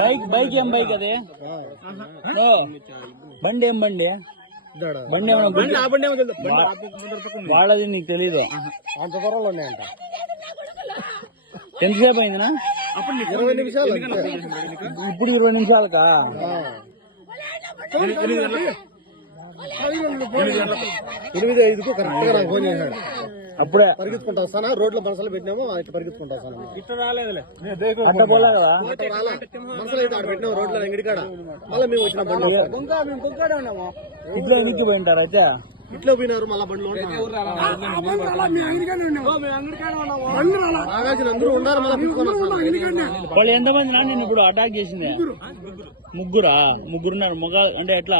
Bike bike ఏం bike అది? ఓ, బండి ఏం బండి? బండి. వాళ్ళది నీకు తెలీదు. అంత దూరంలో ఉన్నాయంట. ఎంతసేపు అయిందినా? ఇరవై నిమిషాలు? ఇప్పుడు ఇరవై నిమిషాలకా? ఎనిమిది ఐదుకు కరెక్ట్గా నాకు ఫోన్ చేశాడు. అప్పుడే పరిగెత్తుకుంటా వస్తానా రోడ్లో మనసులో పెట్టినామో ఇట్లా పరిగెత్తుకుంటా వస్తాను ఇట్లా రాలేదులే. అట్ట పోలే కదా? రాలా. మనసులో అయితే ఆడ పెట్టినాం రోడ్లో ఎంగిడికాడ మళ్ళీ మేము వచ్చిన బండి ఇట్లా ఎనికి పోయింటారు అయితే? ఇట్లా పోయినారు మళ్ళీ బండ్లో నాగార్జున అందరూ ఉన్నారు వాళ్ళు ఎంతమంది నా నేను ఇప్పుడు అటాక్ చేసింది. ముగ్గురా. ముగ్గురున్నారు. మొగ అంటే ఎట్లా?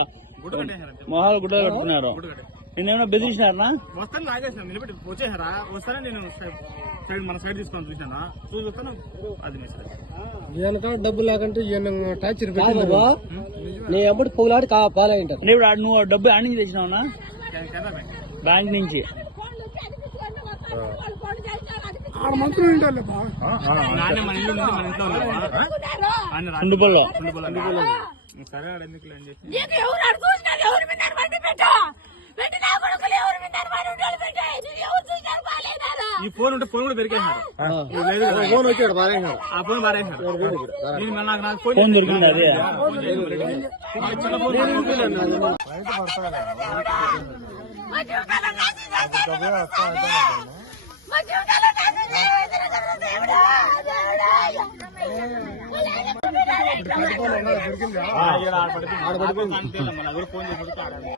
మొహాలు గుడ్డలు కట్టుకున్నారు. నిన్నేమైనా బెదిరించినారనా వస్తాను లాగేసాను నిలబెట్టి వచ్చేసారా? వస్తానే నేను సైడ్ సైడ్ మన సైడ్ తీసుకొని చూసాను చూసి వస్తాను అది మెసేజ్ ఈయనక డబ్బు లేకంటే టార్చర్ నీ ఎప్పుడు పొగులాడి ఆ- నువ్వు ఆ డబ్బు ఆడ నుంచి తెచ్చినావునా బ్యాంక్? నుంచి. నాన్న మన ఇంట్లో ఈ ఫోన్ ఉంటే ఫోన్ కూడా పెరిగేసినారు ఇది లేదు కదా. ఫోన్ వచ్చాడు బాగా ఆ ఫోన్ పారేసినారు నేను మళ్ళీ నాకు నాకు ఫోన్ ఫోన్ దొరికింది అదే ఫోన్ చేసి ఆ చిన్న ఫోన్ మా జీవితాలు నాశనం చేశారు. మా జీవితాలు నాశనం చేశారు. దేవుడా, దేవుడా. ఆడ పడిపోయింది. ఆడ పడిపోయింది. అంతే, మన దగ్గర ఫోన్ చేసి